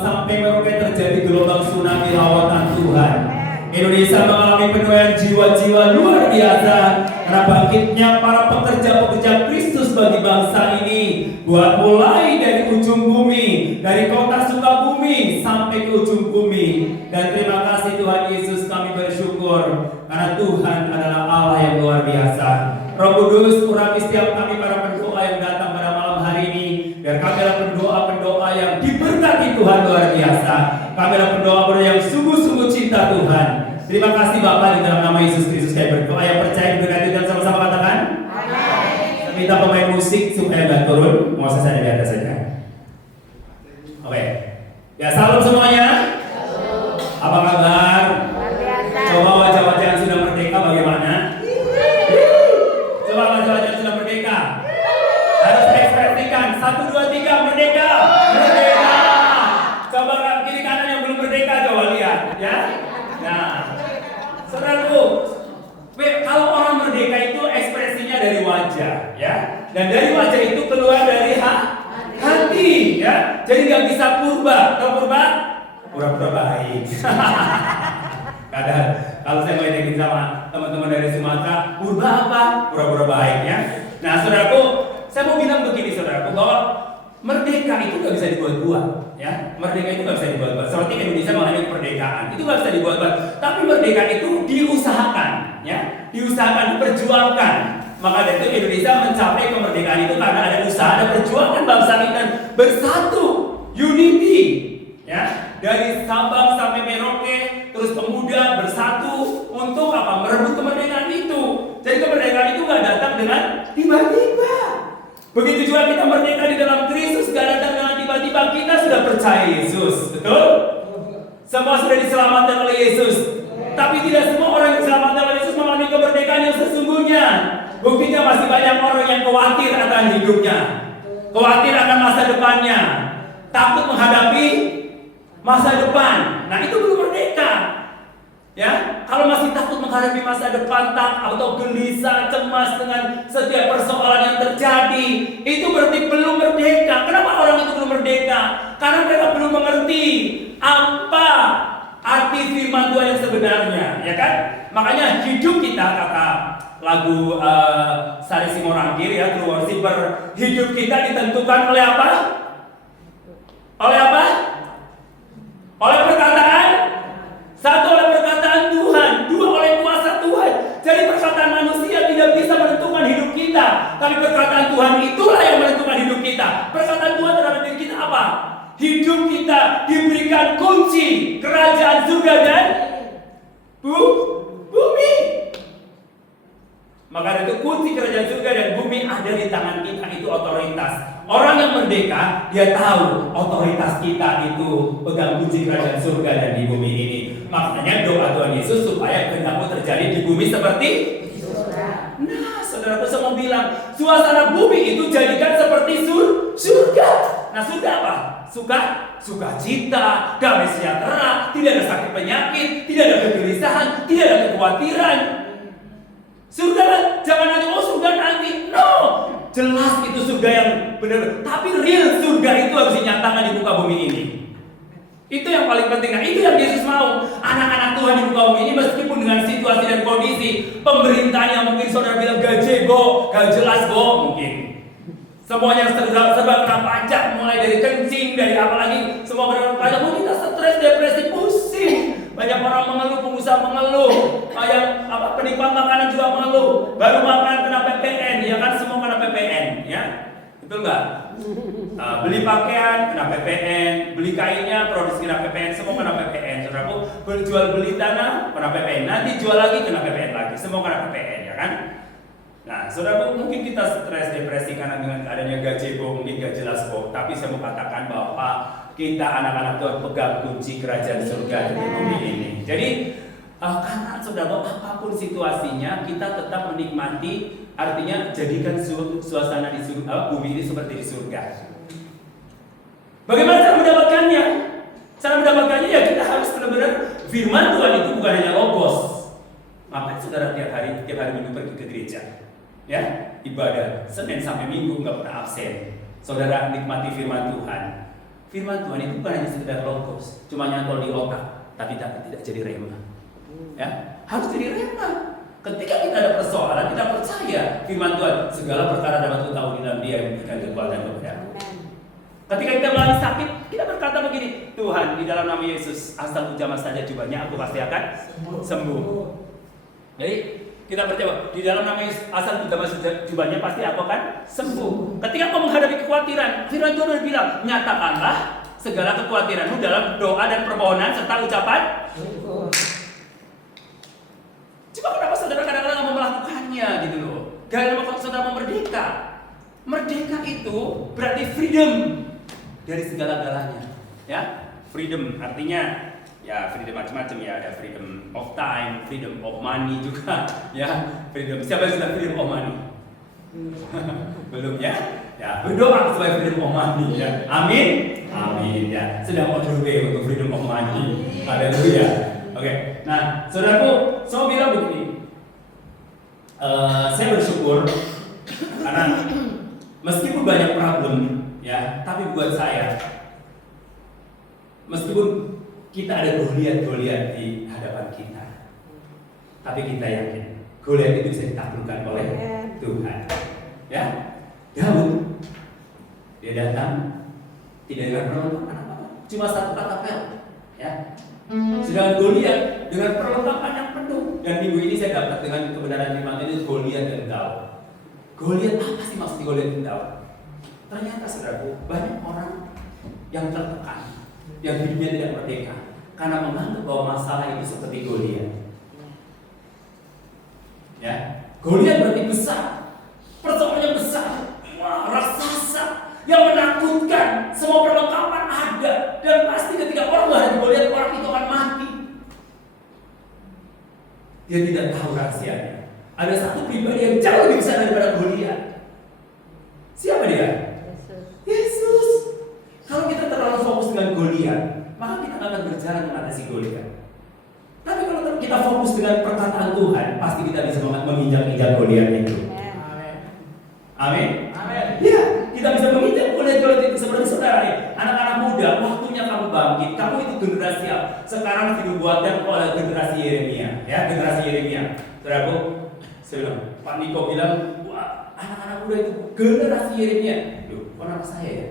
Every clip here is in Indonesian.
sampai Merauke terjadi gelombang tsunami lawatan Tuhan. Indonesia mengalami penuaian jiwa-jiwa luar biasa karena bangkitnya para pekerja-pekerja Kristus bagi bangsa ini. Buat mulai dari ujung bumi, dari kota Sukabumi sampai ke ujung bumi. Dan terima kasih Tuhan Yesus, kami bersyukur karena Tuhan adalah Allah yang luar biasa. Roh Kudus, urapi setiap kami para pendoa yang datang pada malam hari ini. Biar kami adalah pendoa-pendoa yang diberkati Tuhan luar biasa. Kami adalah pendoa-pendoa yang sungguh-sungguh cinta Tuhan. Terima kasih Bapak, di dalam nama Yesus Kristus saya berdoa. Yang percaya diberkati dan sama-sama katakan amin. Minta pemain musik supaya nggak turun, mau saya di atas saja. Oke. Ya, salam semuanya. Apa kabar? Coba wajah-wajah yang sudah merdeka bagaimana? Coba wajah-wajah yang sudah merdeka. Harus ekspresikan 1, 2, 3 merdeka. Merdeka. Coba kiri kanan yang belum merdeka coba lihat ya. Nah, saudaraku, kalau orang merdeka itu ekspresinya dari wajah ya. Dan dari wajah itu keluar dari hati ya. Jadi nggak bisa purba. Tahu purba? Pura-pura baik. Kadang kalau saya ngeliatin sama teman-teman dari Sumatera, purba apa? Pura-pura baik ya. Nah, saudaraku, saya mau bilang begini saudaraku, bahwa merdeka itu nggak bisa dibuat-buat ya. Merdeka itu nggak bisa dibuat-buat. Seperti Indonesia mengalami kemerdekaan, itu nggak bisa dibuat-buat. Tapi merdeka itu diusahakan ya. Diusahakan, diperjuangkan. Maka dari itu Indonesia mencapai kemerdekaan itu karena ada usaha, ada perjuangan bangsa ini dan bersatu, unity ya. Dari Sabang sampai Merauke, terus pemuda bersatu untuk apa? Merebut kemerdekaan itu. Jadi kemerdekaan itu nggak datang dengan tiba-tiba. Begitu juga kita merdeka di dalam Kristus, gak datang dengan tiba-tiba. Kita sudah percaya Yesus, betul? Semua sudah diselamatkan oleh Yesus. Tapi tidak semua orang yang diselamatkan oleh Yesus mengalami kemerdekaan yang sesungguhnya. Buktinya masih banyak orang yang khawatir akan hidupnya, khawatir akan masa depannya, takut menghadapi masa depan. Nah, itu belum merdeka. Ya, kalau masih takut menghadapi masa depan, atau gelisah, cemas dengan setiap persoalan yang terjadi, itu berarti belum merdeka. Kenapa orang itu belum merdeka? Karena mereka belum mengerti apa arti firman Tuhan yang sebenarnya, ya kan? Makanya hidup kita, kata lagu Sari Simorangkir ya, True Worshipper, hidup kita ditentukan oleh apa? Oleh apa? Oleh perkataan. Satu, oleh perkataan Tuhan. Dua, oleh kuasa Tuhan. Jadi perkataan manusia tidak bisa menentukan hidup kita, tapi perkataan Tuhan itulah yang menentukan hidup kita. Perkataan Tuhan terhadap diri kita apa? Hidup kita diberikan kunci kerajaan surga dan bumi. Maka itu kunci kerajaan surga dan bumi ada di tangan kita, itu otoritas. Orang yang merdeka, dia tahu otoritas kita itu pegang kunci kerajaan surga dan di bumi ini. Makanya doa Tuhan Yesus supaya kehendak-Mu terjadi di bumi seperti surga. Nah, saudaraku, saya mau bilang, suasana bumi itu jadikan seperti surga. Nah, surga apa? Sukacita, damai sejahtera, tidak ada sakit penyakit, tidak ada kegelisahan, tidak ada kekhawatiran. Surga, jangan nanti, oh surga nanti. No, jelas itu surga yang benar. Tapi real surga itu harus dinyatakan di muka bumi ini. Itu yang paling penting. Nah, itu yang Yesus mau. Anak-anak Tuhan di muka bumi ini, meskipun dengan situasi dan kondisi pemerintahnya mungkin saudara bilang gaje gak jelas mungkin. Semuanya serba kena pajak, mulai dari kencing, dari apa lagi, semua kena pajak. Mungkin kita stres, depresi, pusing. Banyak orang mengeluh, pengusaha mengeluh, yang penikmat makanan juga mengeluh. Baru makan kena PPN, ya kan, semua kena PPN, ya. Betul nggak? Beli pakaian kena PPN, beli kainnya produksi kena PPN, semua kena PPN. Saudaraku, jual beli tanah kena PPN, nanti jual lagi kena PPN lagi, semua kena PPN, ya kan? Nah, saudaraku, mungkin kita stres, depresi karena dengan adanya gazebo, mungkin gak jelas tapi saya mau katakan bahwa kita anak-anak Tuhan pegang kunci kerajaan surga di bumi ini. Jadi karena saudara, apapun situasinya, kita tetap menikmati. Artinya jadikan suasana di bumi ini seperti di surga. Bagaimana cara mendapatkannya? Cara mendapatkannya ya kita harus benar-benar firman Tuhan itu bukan hanya logos. Ngapain saudara tiap hari minggu pergi ke gereja? Ya, ibadah Senin sampai Minggu nggak pernah absen. Saudara nikmati firman Tuhan. Firman Tuhan itu bukan hanya sekedar logos, cuma nyantol di otak, tapi tidak jadi rema. Ya, harus jadi rema. Ketika kita ada persoalan, kita percaya firman Tuhan, segala perkara dapat kita tahu di dalam Dia yang memberikan kekuatan kepada aku. Ketika kita mengalami sakit, kita berkata begini, Tuhan, di dalam nama Yesus, asal jamah saja jubahnya, aku pasti akan sembuh. Jadi kita percaya di dalam nama Yesus, asal jamah jubahnya pasti aku akan sembuh. Ketika kau menghadapi kekhawatiran, firman Tuhan sudah bilang, nyatakanlah segala kekhawatiranmu dalam doa dan permohonan serta ucapan syukur. Coba kenapa saudara kadang-kadang nggak mau melakukannya gitu loh? Karena saudara mau merdeka. Merdeka itu berarti freedom dari segala-galanya. Ya, freedom artinya ya freedom macam-macam ya. Ada freedom of time, freedom of money juga. Ya, freedom. Siapa yang sudah freedom of money? Belum ya? Ya, berdoa supaya freedom of money ya. Amin. Amin ya. Sedang on the way untuk freedom of money. Haleluya. Oke, nah saudaraku, saya bilang begini, saya bersyukur karena meskipun banyak problem, ya, tapi buat saya, meskipun kita ada Goliat di hadapan kita, tapi kita yakin Goliat itu bisa ditaklukkan oleh Tuhan. Ya, Daud, dia datang tidak dengan perlengkapan apa-apa, cuma satu kata pel, ya. Sedangkan Goliat dengan perlengkapan yang penuh. Dan minggu ini saya dapat dengan kebenaran firman itu Goliat dan Daud. Goliat apa sih maksud Goliat dan Daud? Ternyata saudaraku, banyak orang yang tertekan, yang hidupnya tidak merdeka karena menganggap bahwa masalah itu seperti Goliat. Ya, Goliat berarti besar, persoalannya besar, wah, raksasa yang menakutkan, semua perlengkapan ada, dan pasti ketika orang menghadapi Goliat, orang itu akan mati. Dia tidak tahu rahasianya. Ada satu pribadi yang jauh lebih besar daripada Goliat. Siapa dia? Yesus. Kalau kita terlalu fokus dengan Goliat, maka kita akan berjalan mengatasi Goliat. Tapi kalau kita fokus dengan perkataan Tuhan, pasti kita bisa menginjak-injak Goliat itu. Amin. Amin. Ya, kita bisa menginjak Goliat itu seperti saudara ya. Anak-anak muda, waktunya kamu bangkit. Kamu itu generasi sekarang dibuatkan oleh generasi Yeremia, ya, generasi Yeremia. Saudaraku, saya bilang, Pak Niko bilang, wah, anak-anak muda itu generasi Yeremia. Loh, kok nama saya ya?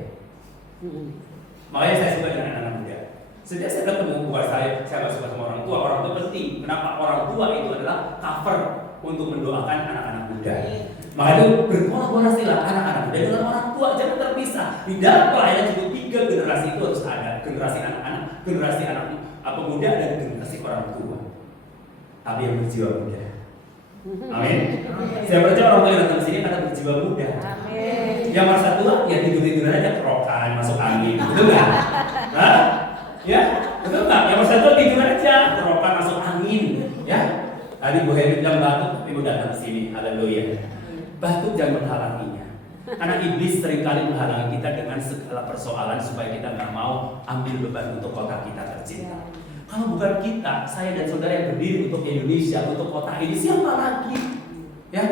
Makanya saya suka dengan anak-anak muda. Sejak saya ketemu, bukan saya nggak suka sama orang tua penting. Kenapa? Orang tua itu adalah cover untuk mendoakan anak-anak muda. Maka itu berkolaborasilah anak-anak muda dengan orang tua, jangan terpisah. Di dalam pelayanan itu 3 generasi itu harus ada, generasi anak-anak, generasi anak pemuda, dan generasi orang tua. Tapi yang berjiwa muda. Amin. Saya percaya orang tua yang datang sini karena berjiwa muda. Amin. Yang masa tua ya tidur-tiduran aja kerokan, masuk angin, betul nggak? Hah? Ya, betul nggak? Yang masa tua tidur aja kerokan, masuk angin, ya. Tadi Bu Heri bilang batuk, Ibu datang ke sini, haleluya. Batuk jangan menghalanginya. Karena iblis seringkali menghalangi kita dengan segala persoalan supaya kita nggak mau ambil beban untuk kota kita tercinta. Kalau bukan kita, saya dan saudara yang berdiri untuk Indonesia, untuk kota ini, siapa lagi? Ya,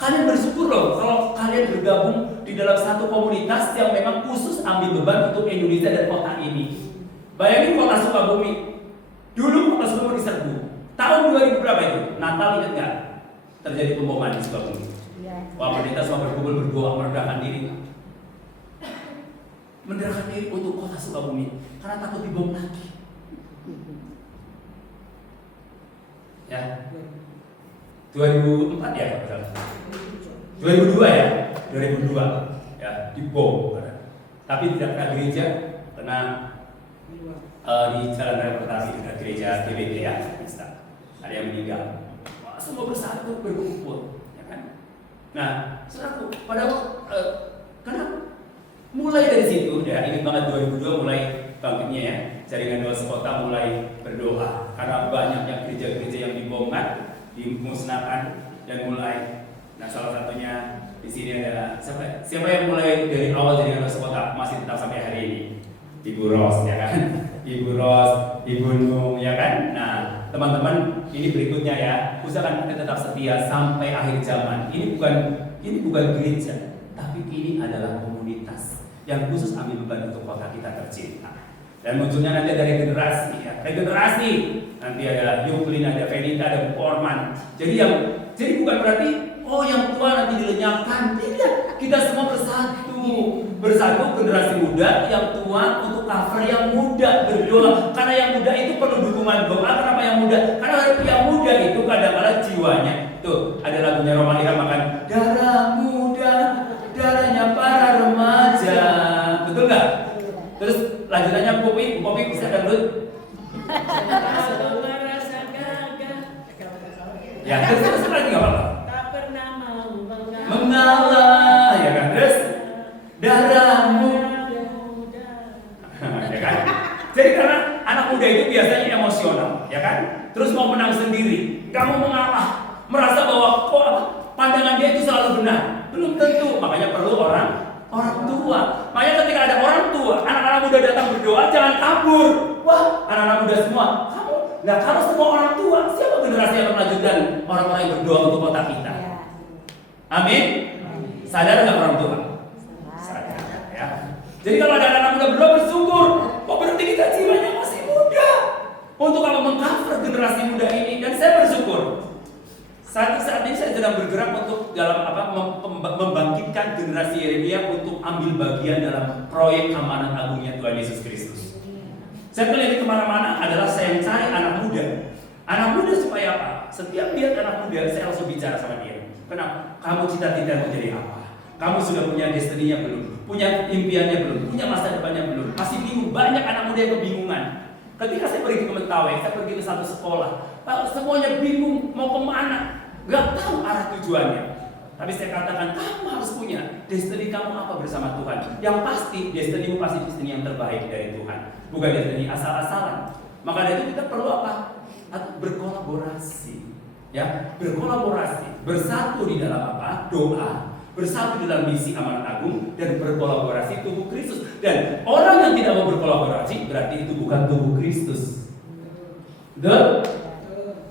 kalian bersyukur loh kalau kalian bergabung di dalam satu komunitas yang memang khusus ambil beban untuk Indonesia dan kota ini. Bayangin kota Sukabumi. Dulu kota Sukabumi diserbu. Tahun 2000 berapa itu? Natal ingat nggak? Terjadi pemboman di Sukabumi. Wah, pendeta semua berkumpul berdoa merendahkan diri. Merendahkan diri untuk kota Sukabumi karena takut dibom lagi. Ya, 2004 ya, 2002 ya, 2002 ya dibom. Tapi tidak kena gereja, kena di Jalan Raya Pertasi dekat gereja GBT ya, ada yang meninggal. Wah, semua bersatu berkumpul, ya kan? Nah, saudaraku, pada karena mulai dari situ, ya ingat banget 2002 mulai bangkitnya ya, jaringan doa sekota mulai berdoa karena banyaknya gereja-gereja yang dibongkar, dimusnahkan dan mulai. Nah, salah satunya di sini ada siapa yang mulai dari awal jaringan doa sekota masih tetap sampai hari ini? Ibu Ros, ya kan? Ibu Ros, Ibu Nung, ya kan? Nah, teman-teman, ini berikutnya ya. Usahakan kita tetap setia sampai akhir zaman. Ini bukan gereja, tapi ini adalah komunitas yang khusus ambil beban untuk kota kita tercinta. Dan munculnya nanti dari generasi, ya, regenerasi. Nanti ada Yuklin, ada Venita, ada Forman. Jadi bukan berarti yang tua nanti dilenyapkan. Tidak, kita semua bersatu generasi muda, yang tua untuk cover yang muda, berdoa. Karena yang muda itu perlu dukungan doa. Kenapa yang muda? Karena yang muda itu kadang-kadang jiwanya. Tuh, ada lagunya Roma Irama kan, darah muda, darahnya para remaja. Betul nggak? Terus lanjutannya Popi bisa dangdut? Ya, terus lagi nggak apa-apa. Tak pernah mengalah, ya kan? Terus darahmu, ya kan? Jadi karena anak muda itu biasanya emosional, ya kan? Terus mau menang sendiri, nggak mau mengalah, merasa bahwa pandangan dia itu selalu benar. Belum tentu, makanya perlu orang tua. Makanya ketika ada orang tua, anak-anak muda datang berdoa, jangan kabur. Wah, anak-anak muda semua, kamu. Nah, kalau semua orang tua, siapa generasi yang melanjutkan orang-orang yang berdoa untuk kota kita? Amin. Sadar nggak orang tua? Sadar, ya. Jadi kalau ada anak muda berdoa, bersyukur. Oh, berarti kita jiwanya masih muda untuk kalau mengcover generasi muda ini. Dan saya bersyukur. Saat ini saya sedang bergerak untuk dalam membangkitkan generasi Yeremia untuk ambil bagian dalam proyek amanat agungnya Tuhan Yesus Kristus. Saya keliling kemana-mana adalah saya cari anak muda. Anak muda supaya apa? Setiap lihat anak muda, saya langsung bicara sama dia. Kenapa? Kamu cita-cita mau jadi apa? Kamu sudah punya destininya belum? Punya impiannya belum? Punya masa depannya belum? Masih bingung. Banyak anak muda yang kebingungan. Ketika saya pergi ke Mentawai, saya pergi ke satu sekolah, semuanya bingung mau kemana. Gak tahu arah tujuannya. Tapi saya katakan, kamu harus punya destiny kamu apa bersama Tuhan. Yang pasti, destinimu pasti destiny yang terbaik dari Tuhan, bukan destiny asal-asalan. Maka dari itu kita perlu apa? Berkolaborasi, ya, berkolaborasi, bersatu di dalam apa? Doa, bersatu di dalam misi amanat agung, dan berkolaborasi tubuh Kristus. Dan orang yang tidak mau berkolaborasi berarti itu bukan tubuh Kristus. Betul?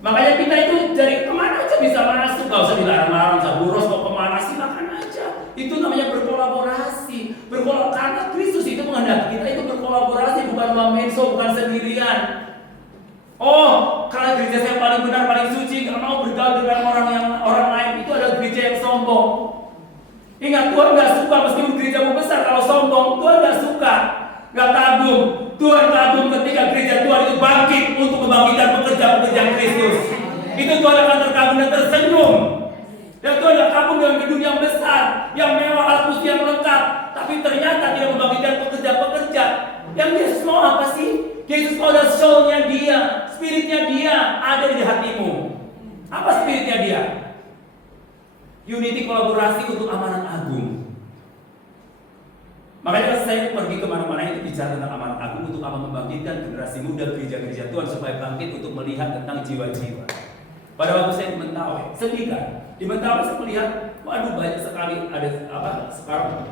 Makanya kita itu dari kemana aja bisa masuk, gak usah dilarang-larang, usah boros, mau kemana silakan aja. Itu namanya berkolaborasi. Karena Kristus itu menghendaki kita itu berkolaborasi, bukan mamenso, bukan sendirian. Oh, karena gereja saya paling benar, paling suci, gak mau bergaul dengan orang lain, itu adalah gereja yang sombong. Ingat, Tuhan gak suka meskipun gerejamu besar kalau sombong. Tuhan gak suka, gak kagum. Tuhan kagum ketika gereja Tuhan itu bangkit untuk membangkitkan pekerja-pekerja Kristus. Itu Tuhan akan terkagum dan tersenyum. Dan Tuhan gak kagum dengan gedung yang besar, yang mewah, alat musik yang lengkap, tapi ternyata tidak membangkitkan pekerja-pekerja. Yang Yesus mau apa sih? Yesus mau ada soul-nya dia, spiritnya dia ada di hatimu. Apa spiritnya dia? Unity, kolaborasi untuk amanat agung. Makanya saya pergi kemana-mana itu bicara tentang amanat agung untuk apa? Membangkitkan generasi muda gereja-gereja Tuhan supaya bangkit untuk melihat tentang jiwa-jiwa. Pada waktu saya di Mentawai, sedih kan? Di Mentawai saya melihat, waduh banyak sekali ada sekarang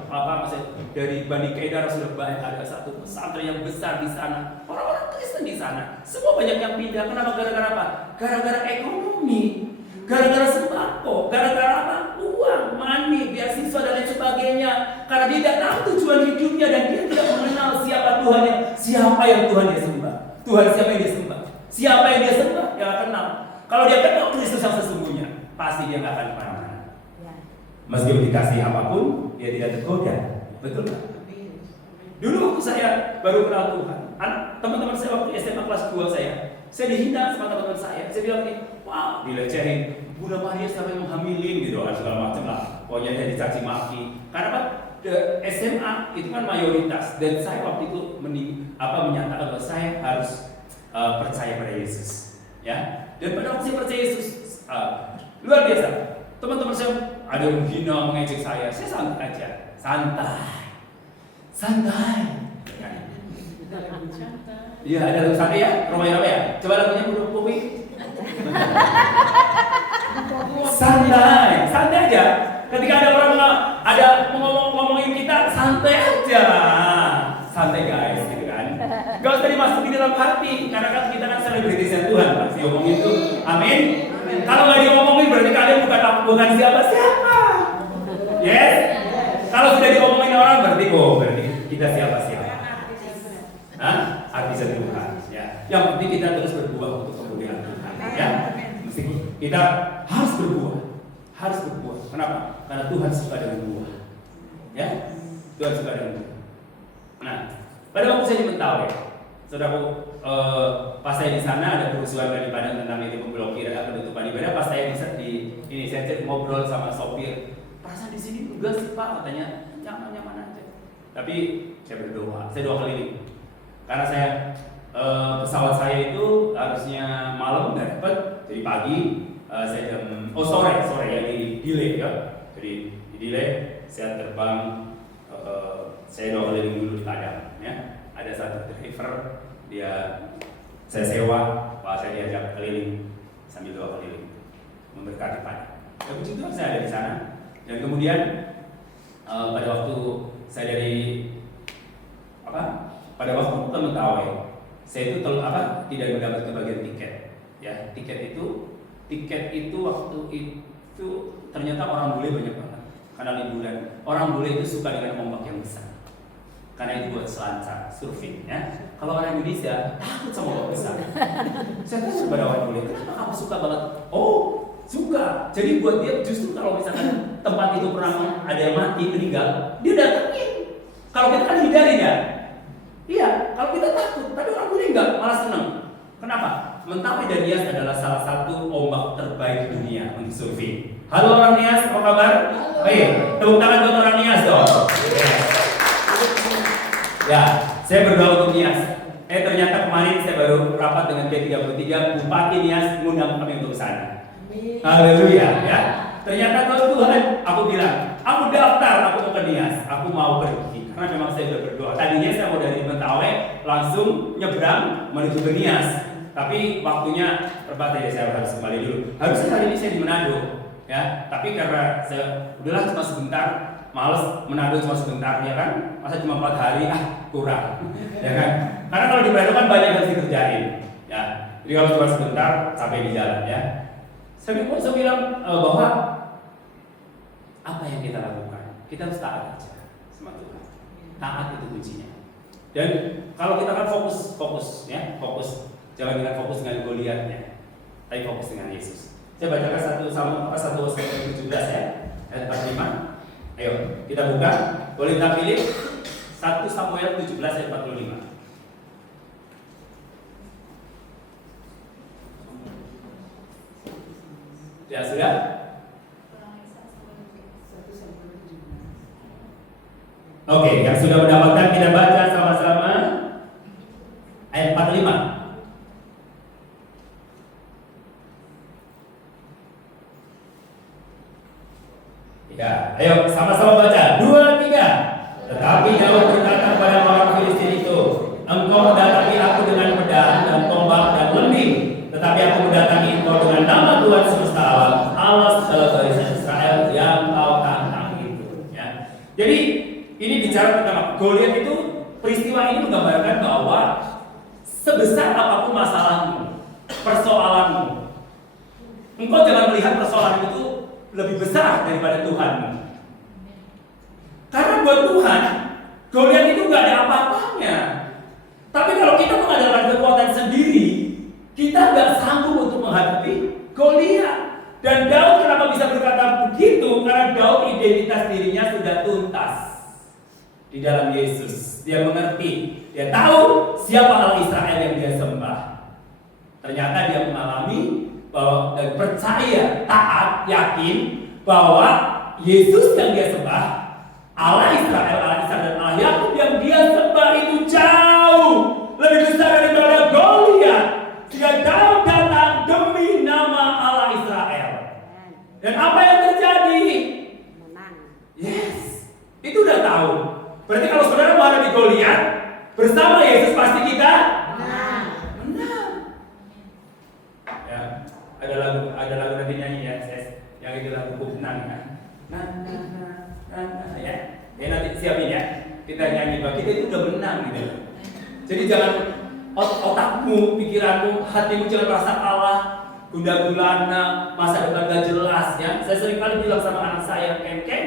misalnya dari Bani Kedar sudah banyak, ada satu pesantren yang besar di sana. Orang-orang Kristen di sana, semua banyak yang pindah. Kenapa? Gara-gara apa? Gara-gara ekonomi. Gara-gara sembako, gara-gara apa? Uang, money, beasiswa dan lain sebagainya. Karena dia tidak tahu tujuan hidupnya dan dia tidak mengenal siapa Tuhannya, siapa yang Tuhan dia sembah. Tuhan siapa yang dia sembah? Siapa yang dia sembah? Dia nggak kenal. Kalau dia kenal Kristus yang sesungguhnya, pasti dia nggak akan kemana-mana. Meskipun dikasih apapun, dia tidak tergoda. Betul nggak? Dulu waktu saya baru kenal Tuhan, teman-teman saya waktu SMA kelas 2 saya dihina sama teman-teman saya. Saya bilang nih, wah, dilecehin, Bunda Maria sampai menghamilin gitu kan, segala macam lah. Pokoknya dia dicaci maki. Karena apa? SMA itu kan mayoritas, dan saya waktu itu menyatakan bahwa saya harus percaya pada Yesus, ya. Dan pada waktu saya percaya Yesus, luar biasa. Teman-teman saya ada yang menghina, mengejek saya santai aja, santai. Iya, ada lagu santai ya, Roma ya. Coba lagunya Bunda Popi. Santai aja. Ketika ada orang ngomongin kita, santai aja. Santai guys, gitu kan. Gak usah dimasukin dalam hati, karena kan kita kan selebritisnya Tuhan, pasti ngomongin itu. Amin. Kalau nggak diomongin berarti kalian bukan siapa-siapa. Yes. Kalau sudah diomongin orang berarti Kita siapa? Artisan Tuhan. Ya. Yang penting kita terus berbuah untuk kemuliaan Tuhan. Ya. Mesti kita harus berbuah. Kenapa? Karena Tuhan suka dengan buah. Ya. Tuhan suka dengan buah. Nah, pada waktu saya di Mentawai, saudaraku, pas saya di sana ada kerusuhan dari Padang tentang itu memblokir penutupan ibadah. Pas saya di ini saya ngobrol sama sopir, perasaan di sini juga sih Pak, katanya nyaman aja. Tapi saya berdoa, saya doa keliling. Karena saya pesawat saya itu harusnya malam nggak dapat, jadi pagi saya sore ya di delay ya. Jadi di delay saya terbang, saya doa keliling dulu di Padang ya. Ada satu driver saya sewa, saya diajak keliling sambil doa keliling memberkati Padang. Ya puji Tuhan saya ada di sana. Dan kemudian pada waktu saya pada waktu ke Mentawai, saya itu tidak mendapat kebagian tiket. Ya, tiket itu waktu itu ternyata orang bule banyak banget. Karena liburan, orang bule itu suka dengan ombak yang besar. Karena itu buat selancar, surfing ya. Kalau orang Indonesia takut sama ombak besar. Saya tanya kepada orang bule, kenapa kamu suka banget? Oh, suka. Jadi buat dia justru kalau misalkan tempat itu pernah ada yang mati, meninggal, dia datangin. Kalau kita kan hindari ya. Iya, kalau kita takut, tapi orang bule enggak, malah senang. Kenapa? Mentawai dan Nias adalah salah satu ombak terbaik di dunia untuk surfing. Halo orang Nias, apa kabar? Baik, tepuk tangan buat orang Nias dong. Ya, saya berdoa untuk Nias. Ternyata kemarin saya baru rapat dengan P33, Bupati Nias mengundang kami untuk kesana. Haleluya, ya. Ternyata Tuhan, aku bilang, aku daftar, aku mau ke Nias, aku mau pergi. Karena memang saya sudah berdoa. Tadinya saya mau dari Mentawai langsung nyebrang menuju ke Nias. Tapi waktunya terbatas, saya harus kembali dulu. Harusnya hari ini saya di Manado, ya. Tapi karena saya udahlah cuma sebentar, males Manado cuma sebentar, ya kan? Masa cuma 4 hari, kurang, ya kan? Karena kalau di Manado kan banyak yang harus dikerjain, ya. Jadi kalau cuma sebentar, sampai di jalan, ya. Saya bilang bahwa apa yang kita lakukan, kita harus taat aja sama Tuhan. Taat itu kuncinya. Dan kalau kita kan fokus, ya, fokus. Jangan dengan fokus dengan Goliatnya, tapi fokus dengan Yesus. Saya bacakan 1 Samuel 17 ya, ayat 45. Ayo, kita buka. Boleh kita pilih 1 Samuel 17 ayat 45. Ya sudah? Oke, yang sudah mendapatkan kita baca sama-sama ayat 45. Ya, ayo sama-sama baca. 2, 3. Tetapi Daud berkata kepada orang Filistin itu, engkau mendatangi aku dengan pedang dan tombak dan lembing, tetapi aku mendatangi engkau dengan nama Tuhan semesta alam, Allah segala barisan Israel yang kau tantang itu. Ya. Jadi ini bicara tentang Goliat itu, peristiwa ini menggambarkan bahwa sebesar apapun masalahmu, persoalanmu, engkau jangan melihat persoalan itu lebih besar daripada Tuhanmu. Karena buat Tuhan, Goliat itu gak ada apa-apanya. Tapi kalau kita mengandalkan kekuatan sendiri, kita gak sanggup untuk menghadapi Goliat. Dan Daud kenapa bisa berkata begitu? Karena Daud identitas dirinya sudah tuntas di dalam Yesus. Dia mengerti, dia tahu siapa Allah Israel yang dia sembah. Ternyata dia mengalami bahwa dan percaya, taat, yakin bahwa Yesus yang dia sembah, Allah Israel dan Allah Yakub yang dia sembah itu jauh lebih besar daripada Goliat. Sehingga Daud datang demi nama Allah Israel. Dan apa yang terjadi? Menang. Yes, itu udah tahu. Berarti kalau saudara menghadapi Goliat bersama Yesus pasti kita menang. Ya. Ada lagu nanti nyanyi ya, yang itu lagu menang kan. Ya. Ya nanti siapin ya. Kita nyanyi bahwa kita itu udah menang gitu. Jadi jangan otakmu, pikiranmu, hatimu jangan merasa kalah, gundah gulana, masa depan gak jelas ya. Saya sering kali bilang sama anak saya, Ken,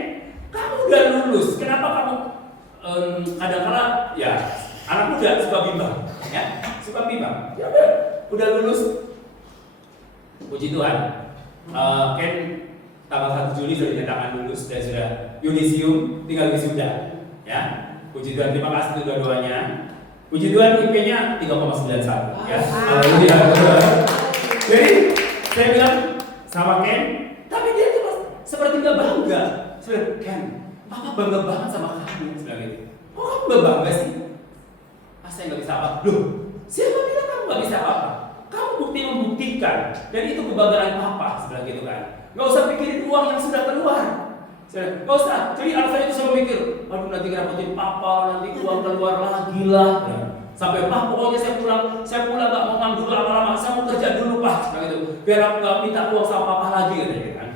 kamu udah lulus, kenapa kamu kadang-kala ya anak muda suka bimbang, ya, suka bimbang. Ya udah lulus, puji Tuhan. Ken tanggal 1 Juli sudah dinyatakan lulus dan sudah yudisium, tinggal wisuda, ya. Puji Tuhan, terima kasih kedua-duanya. Puji Tuhan, IP-nya 3,91, ya. Haleluya. Jadi saya bilang sama Ken, tapi dia tuh seperti nggak bangga. Sudah, Ken, Papa bangga banget sama kamu, bilang gitu. Oh, kamu nggak bangga sih? Saya nggak bisa apa? Loh, siapa bilang kamu nggak bisa apa? Kamu membuktikan, dan itu kebanggaan Papa, sebelah gitu kan. Nggak usah pikirin uang yang sudah keluar. Nggak usah. Jadi anak saya itu selalu mikir, aduh nanti ngerepotin Papa, nanti uang keluar lagi lah. Sampai Pak, pokoknya saya pulang nggak mau nganggur lama-lama, saya mau kerja dulu Pak, gitu. Biar aku nggak minta uang sama Papa lagi, katanya kan.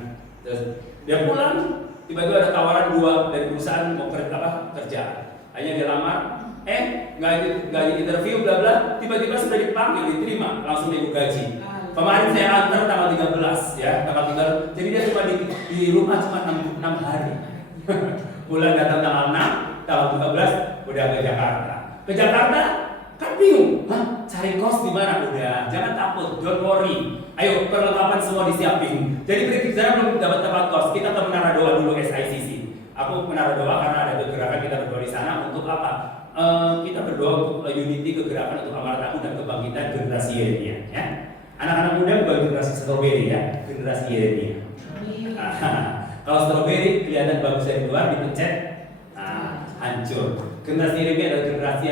Terus dia pulang, tiba-tiba ada tawaran 2 dari perusahaan mau kerja. Hanya dia lamar, nggak interview, bla bla, tiba-tiba sudah dipanggil, diterima, langsung ibu gaji. Kemarin saya antar tanggal 13, ya, tanggal 13. Jadi dia cuma di rumah cuma 6 hari. Bulan datang tanggal 6, tanggal 13 udah ke Jakarta. Ke Jakarta kan bingung, cari kos di mana? Udah, jangan takut, don't worry. Ayo perlengkapan semua disiapin. Jadi kita belum dapat tempat kos, kita ke Menara Doa dulu SICC. Aku Menara Doa karena ada kegerakan kita berdoa di sana untuk apa? Kita berdoa untuk unity, kegerakan untuk amanat aku dan kebangkitan generasi Yeremia, ya. Anak-anak muda bukan generasi stroberi, ya, generasi Yeremia. Kalau stroberi kelihatan bagus dari luar, dipencet, hancur. Generasi Yeremia adalah generasi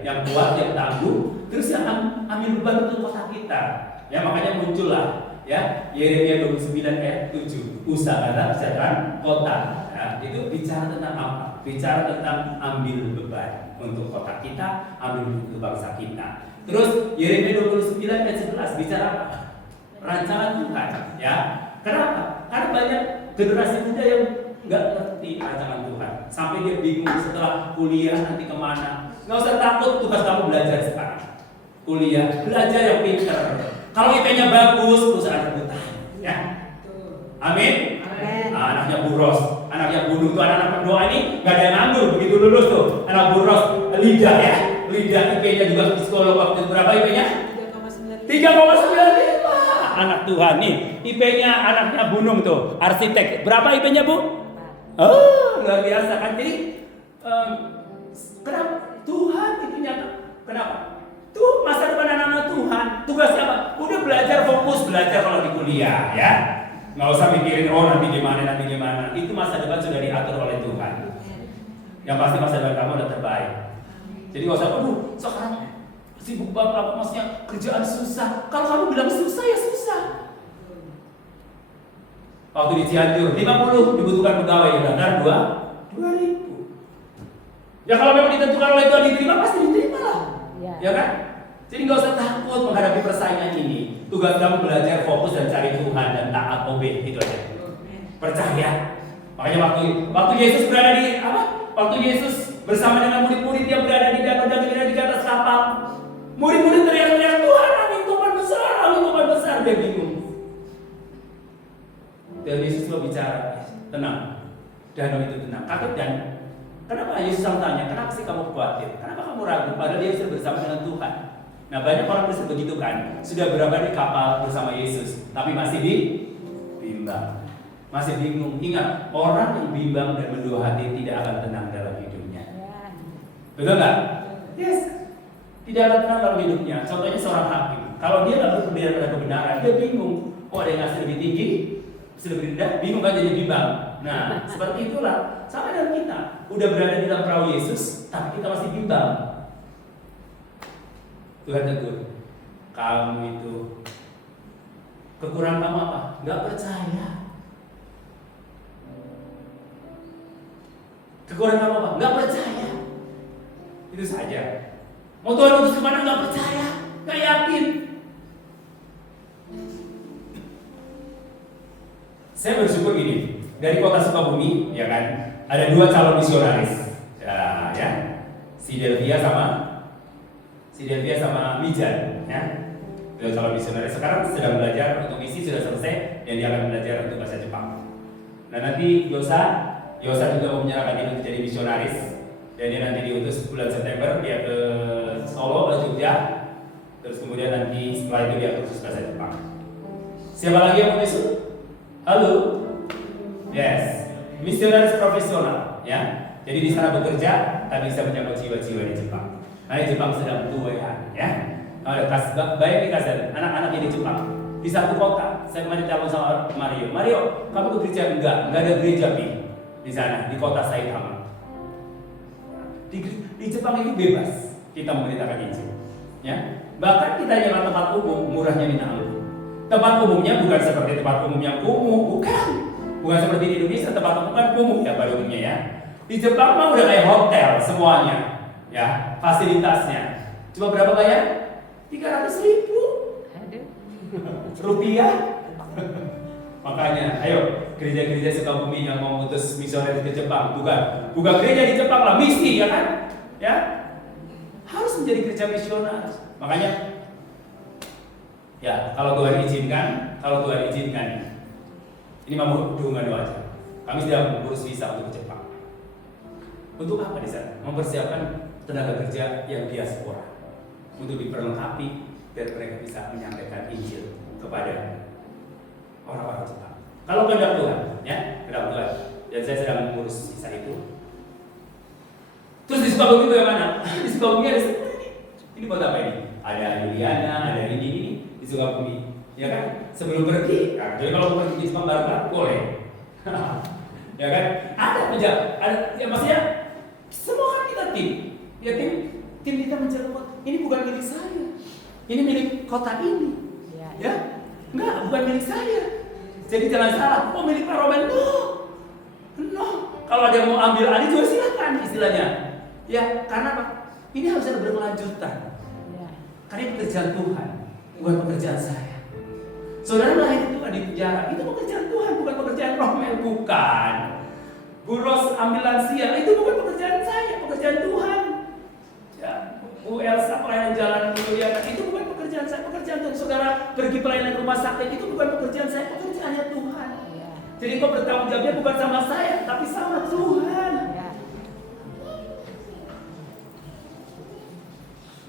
yang kuat, yang tangguh, terus yang ambil beban untuk kota kita. Ya, makanya muncullah, ya, Yeremia 29 ayat 7, usaha kesejahteraan kota. Ya, itu bicara tentang apa? Bicara tentang ambil beban untuk kota kita, ambil untuk bangsa kita. Terus Yeremia 29 ayat 11 bicara apa? Rancangan Tuhan, ya. Kenapa? Karena banyak generasi muda yang nggak ngerti rancangan Tuhan, sampai dia bingung setelah kuliah nanti kemana. Nggak usah takut, tugas kamu belajar sekarang. Kuliah, belajar yang pintar. Kalau IP-nya bagus, perusahaan rebutan, ya. Amin. Anaknya buros, anaknya gunung tuh anak-anak pendoa ini nggak ada yang nganggur begitu lulus tuh. Anak buros, lidah ya, lidah IP-nya juga psikolog waktu berapa IP-nya? 3,95. Anak Tuhan nih, IP-nya anaknya gunung tuh, arsitek. Berapa IP-nya Bu? Oh, luar biasa kan. Jadi kenapa Tuhan itu nyata? Kenapa? Tuh masa depan anak-anak Tuhan. Tugasnya apa? Udah belajar, fokus belajar kalau di kuliah, ya. Nggak usah mikirin nanti gimana. Itu masa depan sudah diatur oleh Tuhan. Yang pasti masa depan kamu udah terbaik. Jadi nggak usah, sekarang sibuk banget, apa maksudnya kerjaan susah. Kalau kamu bilang susah ya susah. Waktu di Cianjur 50 dibutuhkan pegawai, yang daftar 2.000. Ya kalau memang ditentukan oleh Tuhan diterima, pasti diterima lah. Ya kan? Jadi nggak usah takut menghadapi persaingan ini. Tugas kamu belajar, fokus dan cari Tuhan dan taat, obey, itu aja. Percaya. Makanya waktu Yesus berada di apa? Waktu Yesus bersama dengan murid-murid yang berada di danau dan di atas kapal, murid-murid teriak-teriak, Tuhan, angin topan besar, dia bingung. Dan Yesus mau bicara, tenang, danau itu tenang. Kaget dan kenapa Yesus tanya, kenapa sih kamu khawatir? Kenapa kamu ragu? Padahal dia sudah bersama dengan Tuhan. Nah, banyak orang bisa begitu kan, sudah berada di kapal bersama Yesus, tapi masih bimbang, masih bingung. Ingat, orang yang bimbang dan mendua hati tidak akan tenang dalam hidupnya. Betul nggak? Yes, tidak akan tenang dalam hidupnya. Contohnya seorang hakim, kalau dia nggak berpikir pada kebenaran, dia bingung. Oh, ada yang ngasih lebih tinggi, lebih rendah, bingung kan, jadi bimbang. Nah, seperti itulah sama dengan kita. Udah berada di dalam perahu Yesus, tapi kita masih bimbang. Tuhan tegur, kamu itu kekurangan kamu apa? Nggak percaya. Kekurangan kamu apa? Nggak percaya. Itu saja. Mau Tuhan utus kemana? Nggak percaya, nggak yakin. Saya bersyukur gini, dari kota Sukabumi, ya kan, ada 2 calon misionaris, ya, si Delvia sama Mijan, ya. 2 calon misionaris sekarang sedang belajar untuk misi, sudah selesai, dan dia akan belajar untuk bahasa Jepang. Nah, nanti Yosa juga mau menyerahkan diri untuk jadi misionaris. Dan dia nanti diutus bulan September, dia ke Solo, ke Jogja. Terus kemudian nanti setelah itu dia ke kursus bahasa Jepang. Siapa lagi yang mau masuk? Halo? Yes, misionaris profesional, ya. Jadi di sana bekerja, tapi bisa menjangkau jiwa-jiwa di Jepang. Nah, di Jepang sedang tua ya. Baik dikasih anak-anak di Jepang di satu kota. Saya kemarin telepon sama Mario, kamu ke gereja? Enggak ada gereja di sana di kota Saitama. Di Jepang itu bebas kita memberitakan Injil, ya. Bahkan kita nyewa tempat umum, murahnya minta ampun. Tempat umumnya bukan seperti tempat umum yang kumuh, bukan seperti di Indonesia tempat umum kan kumuh ya pada umumnya ya. Di Jepang mah udah kayak hotel semuanya, ya fasilitasnya. Cuma berapa bayar? 300.000 rupiah. Makanya, ayo gereja-gereja Sukabumi yang mau ngutus misionaris ke Jepang, bukan gereja di Jepang lah, misi ya kan? Ya, harus menjadi gereja misionaris. Makanya, ya kalau Tuhan izinkan, ini mau dukungan doa aja. Kami sedang mengurus visa untuk ke Jepang. Untuk apa di sana? Mempersiapkan tenaga kerja yang diaspora untuk diperlengkapi biar mereka bisa menyampaikan Injil kepada orang-orang Jepang. Kalau kehendak Tuhan, ya, kehendak Tuhan. Dan saya sedang mengurus visa itu. Terus di Sukabumi bagaimana? Di Sukabumi ada semua ini. Ini buat apa ini? Ada Juliana, ada ini di Sukabumi. Ya kan? Sebelum pergi, nah, jadi kalau pergi di Jepang bareng boleh. Ya kan? Ada ya maksudnya semua kan kita tim. Ya tim kita menjaga. Ini bukan milik saya. Ini milik kota ini. Ya? Enggak, bukan milik saya. Jadi jangan salah, milik Pak Roman. No. Kalau ada yang mau ambil alih juga silakan istilahnya. Ya, karena apa? Ini harus ada berkelanjutan. Karena ini pekerjaan Tuhan, bukan pekerjaan saya. Saudara lahir itu di penjara, itu pekerjaan Tuhan, bukan pekerjaan Roman, bukan. Bu Ros ambil lansia, itu bukan pekerjaan saya, pekerjaan Tuhan. Ya, Bu Elsa pelayanan jalan Juliana, itu bukan pekerjaan saya, pekerjaan Tuhan. Saudara pergi pelayanan rumah sakit, itu bukan pekerjaan saya, pekerjaannya Tuhan. Jadi kau bertanggung jawabnya bukan sama saya, tapi sama Tuhan.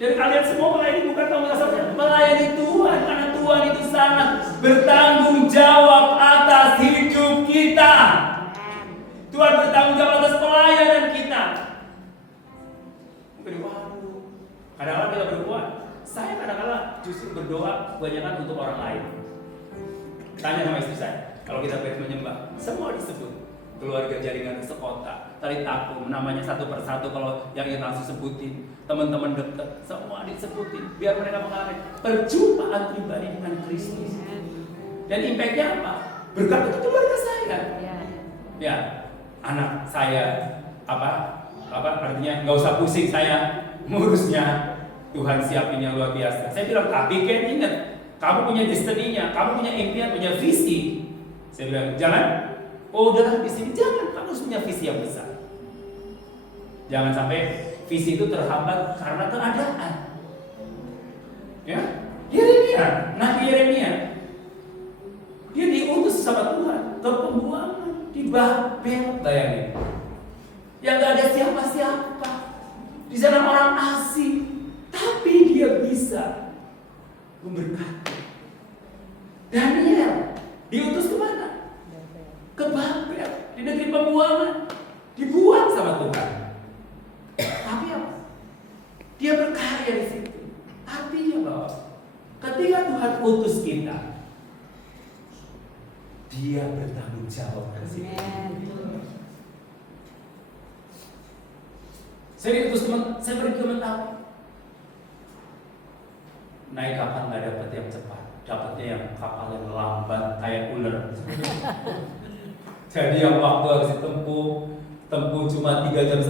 Dan kalian semua melayani bukan tanggung jawab saya, melayani Tuhan, karena Tuhan itu sangat bertanggung jawab atas hidup kita. Tuhan bertanggung jawab atas pelayanan kita. Mungkin kadang-kadang kita berdoa, saya kadang-kadang justru berdoa kebanyakan untuk orang lain. Tanya sama istri saya, kalau kita menyembah, semua disebut. Keluarga jaringan sekota, tali takum, namanya satu persatu kalau yang kita langsung sebutin, teman-teman dekat, semua disebutin, biar mereka mengalami perjumpaan pribadi dengan Kristus. Dan impactnya apa? Berkat itu keluarga saya. Ya, anak saya apa artinya nggak usah pusing saya ngurusnya. Tuhan siapin yang luar biasa. Saya bilang, tapi kan ingat, kamu punya destiny-nya, kamu punya impian, punya visi. Saya bilang, jangan. Oh, udah di sini jangan, kamu harus punya visi yang besar. Jangan sampai visi itu terhambat karena keadaan. Ya, Nabi Yeremia, dia diutus sama Tuhan ke pembuangan di Babel, bayangin. Yang gak ada siapa-siapa, di sana orang asing, tapi dia bisa memberkati. Daniel diutus kemana? Ke Babel, di negeri pembuangan, dibuang sama Tuhan. Tapi apa? Dia berkarya di situ. Artinya bahwa ketika Tuhan utus kita, Dia bertanggung jawab ke situ. Saya diutus saya pergi ke Mentawai. Naik kapal nggak dapat yang cepat, dapatnya yang kapal yang lambat kayak ular. Jadi yang waktu harus ditempuh cuma 3,5 jam.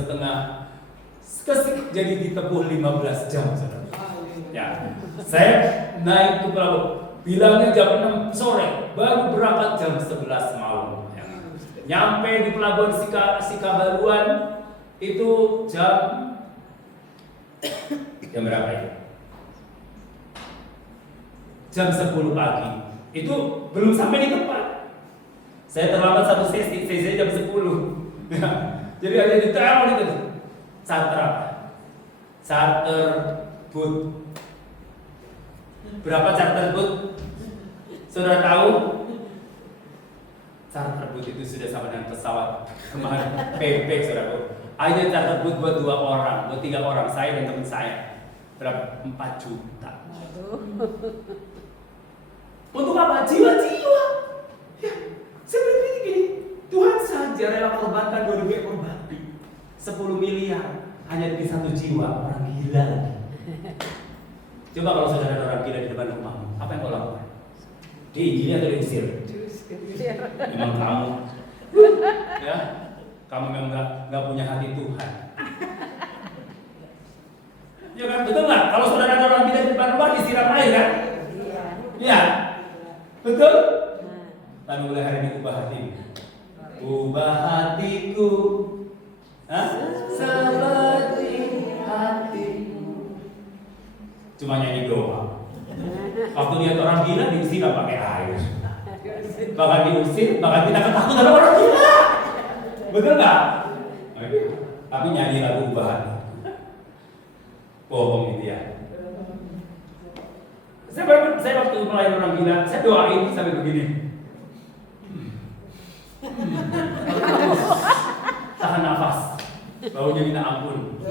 Jadi ditempuh 15 jam. Ya, saya naik ke pelabuhan, bilangnya jam 6 sore, baru berangkat jam 11 malam. Ya. Nyampe di pelabuhan Sikabaluan itu jam berapa ya? Jam 10 pagi. Itu belum sampai di tempat. Saya terlambat satu sesi jam 10. Ya. Jadi ada di telepon itu. Charter boat. Berapa charter boat? Saudara tahu? Charter boat itu sudah sama dengan pesawat kemarin PP, saudara. Ayo charter boat buat 2 orang, buat 3 orang, saya dan teman saya. Berapa? 4 juta. Untuk apa? Jiwa-jiwa. Ya, seperti ini. Tuhan saja rela korbankan 2 ekor babi, 10 miliar hanya demi 1 jiwa. Orang gila. Coba kalau saudara ada orang gila di depan rumahmu, apa yang kau lakukan? Diinjili atau diusir? Memang kamu, ya, kamu memang nggak punya hati Tuhan. Ya kan, betul nggak? Kalau saudara ada orang gila di depan rumah, disiram air kan? Iya, betul. Lalu mulai hari ini ubah hatimu. Ubah hatiku, seperti hatimu. Cuma nyanyi doang. Waktu lihat orang gila diusir pakai air. Bahkan diusir, bahkan kita ketakutan sama orang gila. Betul nggak? Tapi nyanyi lagu ubah hati. Bohong itu ya. Saya waktu melayani orang gila, saya doain sampai begini. Tahan nafas, baunya minta ampun.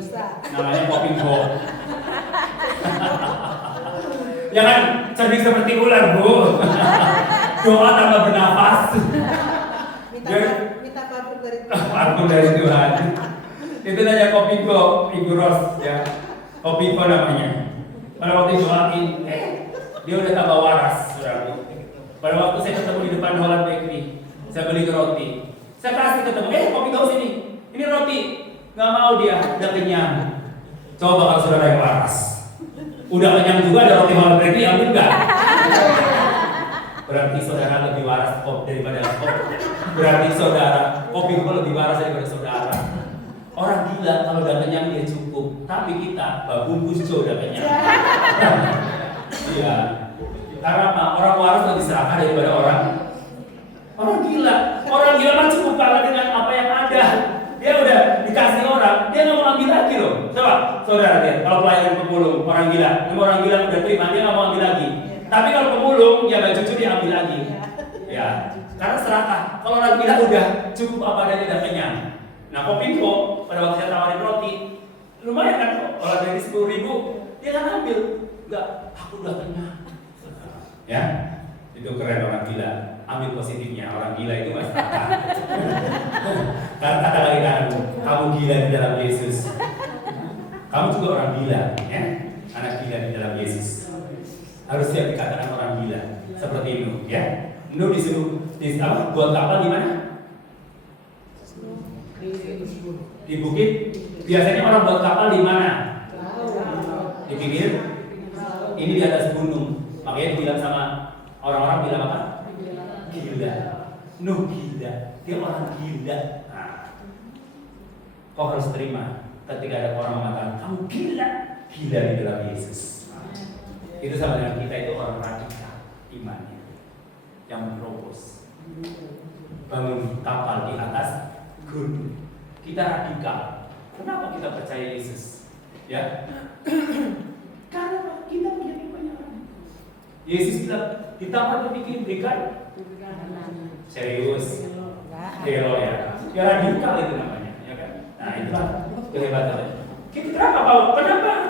Namanya popping hole. Jangan cerdik seperti ular, Bu. Doa tanpa bernafas. Minta parfum dari Tuhan. Parfum dari Tuhan. Itu namanya popping hole, Ibu Ros ya. Popping hole namanya. Pada waktu doain, dia udah tambah waras, saudaraku. Pada waktu saya ketemu di depan Holland Bakery, saya beli roti. Saya kasih ketemu, kopi kau sini. Ini roti. Nggak mau dia, udah kenyang. Coba kalau saudara yang waras. Udah kenyang juga ada roti Holland Bakery, ambil nggak? Berarti saudara lebih waras daripada kopi. Berarti saudara, kopi kau lebih waras daripada saudara. Orang gila kalau udah kenyang dia cukup. Tapi kita, bungkus udah kenyang. Iya. Karena apa? Orang waras lebih serakah daripada orang gila. Orang gila kan cukup kalah dengan apa yang ada. Dia udah dikasih orang, dia nggak mau ambil lagi loh. Coba, saudara lihat, kalau pelayanan pemulung, orang gila udah terima, dia nggak mau ambil lagi. Tapi kalau pemulung, ya nggak jujur dia ambil lagi. Ya, karena serakah. Kalau orang gila udah cukup apa adanya, udah kenyang. Nah, Kopinfo pada waktu saya tawarin roti, lumayan kan? Kalau dari 10.000, dia kan ambil. Enggak, aku udah kenyang. Ya, itu keren orang gila. Ambil positifnya, orang gila itu masih kata. Kata lagi kamu gila di dalam Yesus. Kamu juga orang gila, ya, anak gila di dalam Yesus. Harus siap dikatakan orang gila seperti Nuh, ya. Nuh disuruh buat kapal di mana? Di bukit. Biasanya orang buat kapal di mana? Di pinggir. Ini di atas gunung. Makanya dibilang sama orang-orang bilang apa? Gila. Nuh gila. Dia orang gila. Nah, kau harus terima ketika ada orang mengatakan kamu gila. Gila di dalam Yesus. Itu sama dengan kita itu orang radikal imannya yang menerobos bangun kapal di atas gunung. Kita radikal. Kenapa kita percaya Yesus? Ya, karena kita punya iman. Yesus bilang ditambah dibikin berikan. Serius. Hero ya. Ya radikal itu namanya, ya kan? Nah itulah kehebatannya.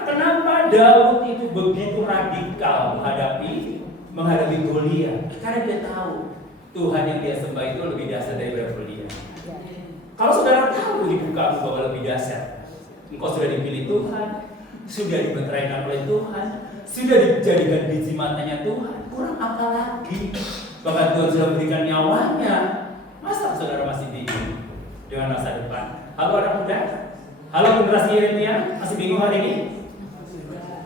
Kenapa Daud itu begitu radikal menghadapi Goliat? Karena dia tahu Tuhan yang dia sembah itu lebih dahsyat daripada Goliat. Kalau saudara tahu hidup kamu bahwa lebih dahsyat, engkau sudah dipilih Tuhan, sudah dimeteraikan oleh Tuhan, sudah dijadikan biji matanya Tuhan, kurang apa lagi? Bahkan Tuhan sudah berikan nyawanya. Masa saudara masih bingung dengan masa depan? Halo anak muda? Halo generasi Yeremia, masih bingung hari ini?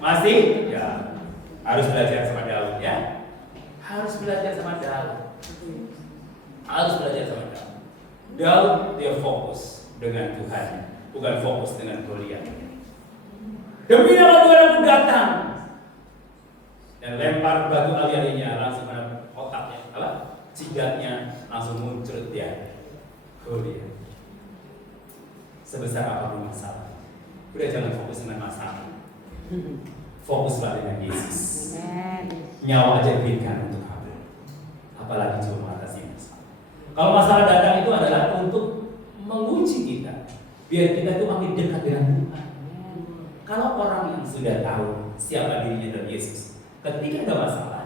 Masih? Ya, harus belajar sama Daud ya. Harus belajar sama Daud. Daud dia fokus dengan Tuhan, bukan fokus dengan Goliat. Demi nama Tuhan aku datang dan lempar batu ali-alinya langsung pada otaknya, jidatnya langsung muncul dia Goliat. Sebesar apapun masalah, Udah jangan fokus dengan masalah. Fokuslah dengan Yesus. Nyawa aja berikan untuk kamu. Apalagi cuma mengatasi masalah. Kalau masalah datang itu adalah untuk menguji kita, biar kita itu makin dekat dengan Tuhan. Kalau orang yang sudah tahu siapa dirinya dari Yesus, ketika ada masalah,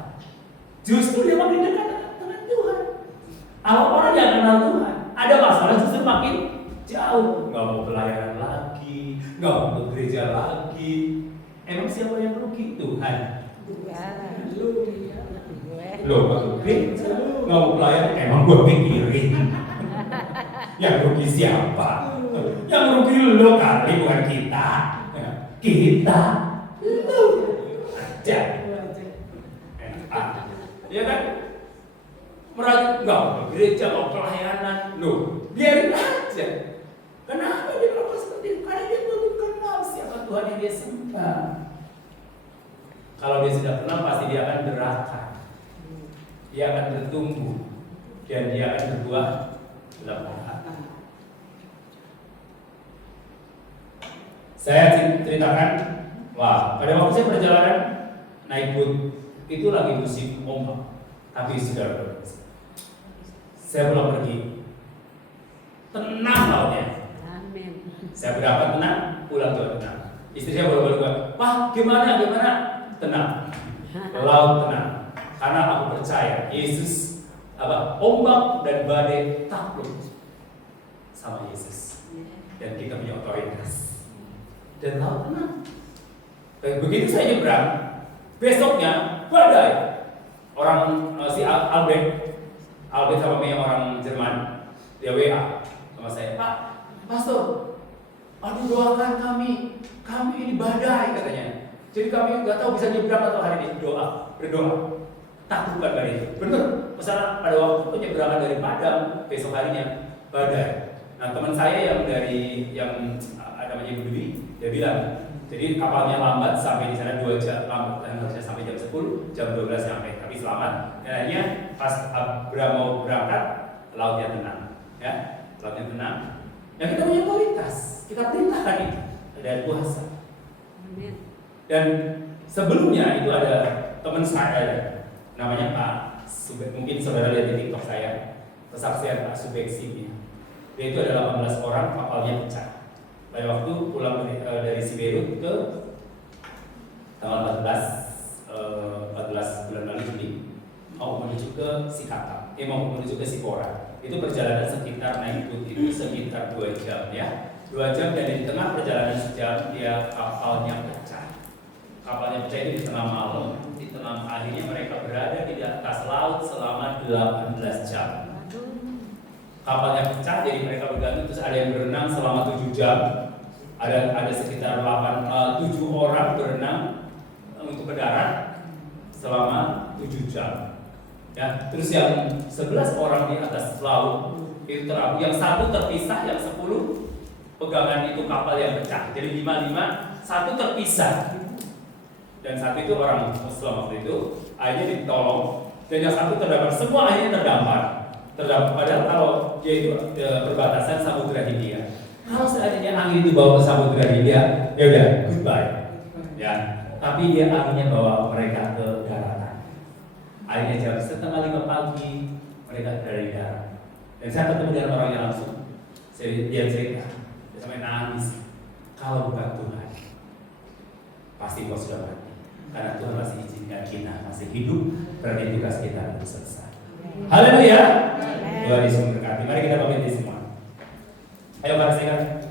justru dia makin dekat dengan Tuhan. Kalau orang yang kenal Tuhan, ada masalah justru makin jauh. Nggak mau pelayanan lagi, nggak mau ke gereja lagi. Emang siapa yang rugi? Tuhan. Loh, gereja nggak mau pelayanan, emang gue pikirin. Yang rugi siapa? Yang rugi lo kali, bukan kita. Kita lu aja. Ya kan? Merasa nggak mau gereja, mau pelayanan, loh biarin aja. Kenapa dia melakukan seperti itu? Karena dia belum kenal siapa Tuhan yang dia sembah. Kalau dia sudah kenal, pasti dia akan berakar, dia akan bertumbuh, dan dia akan berbuah lemah. Saya ceritakan, wah, pada waktu saya perjalanan naik boot itu lagi musim ombak, tapi sudah saya pulang pergi, tenang lautnya. Amin. Saya berangkat tenang, pulang juga tenang. Istri saya baru-baru, wah gimana, tenang, laut tenang, karena aku percaya Yesus ombak dan badai takluk sama Yesus, dan kita punya otoritas. Dan laut tenang. Begitu saya nyebrang, besoknya badai. Orang si Albert sama Mia, orang Jerman, dia WA sama saya, Pak, Pastor, aduh doakan kami ini badai katanya. Jadi kami nggak tahu bisa nyebrang atau hari ini. Berdoa, taklukkan badai itu. Benar, misalnya pada waktu penyeberangan dari Padang, besok harinya badai. Nah teman saya yang namanya Ibu Dwi, dia bilang, jadi kapalnya lambat sampai di sana 2 jam, lambat harusnya sampai jam 10, jam 12 sampai, tapi selamat. Dan akhirnya pas Abraham mau berangkat, lautnya tenang, ya, lautnya tenang. Ya kita punya otoritas, kita perintahkan itu, ada kuasa. Dan sebelumnya itu ada teman saya, namanya Pak Subek, mungkin saudara lihat di TikTok saya, kesaksian Pak Subeksi. Dia itu ada 18 orang, kapalnya pecah. Pada waktu pulang dari Siberut ke tanggal 14 bulan lalu Juli, mau menuju ke Sikata, mau menuju ke Sipora. Itu perjalanan sekitar naik boot itu sekitar 2 jam ya, 2 jam, dan di tengah perjalanan sejam dia kapalnya pecah. Kapalnya pecah itu di tengah malam, akhirnya mereka berada di atas laut selama 18 jam. Kapalnya pecah, jadi mereka bergantung, terus ada yang berenang selama 7 jam, ada sekitar 7 orang berenang untuk ke darat selama 7 jam. Ya, terus yang 11 orang di atas laut itu terapung, yang 1 terpisah, yang 10 pegangan itu kapal yang pecah. Jadi 5-5, 1 terpisah. Dan 1 itu orang Muslim waktu itu, akhirnya ditolong, dan yang 1 terdampar, semua akhirnya terdampar. Padahal kalau dia itu perbatasan Samudra Hindia. Kalau seandainya angin itu bawa ke Samudra Hindia, ya udah goodbye. Ya, tapi dia anginnya bawa mereka ke daratan. Akhirnya jam 4:30 pagi mereka dari darat. Dan saya ketemu dengan orangnya langsung. Dia cerita, dia sampai nangis. Kalau bukan Tuhan, pasti kau sudah mati. Karena Tuhan masih izinkan kita masih hidup, berarti tugas kita belum selesai. Haleluya. Tuhan Yesus memberkati. Mari kita pamit semua. Ayo mari silakan.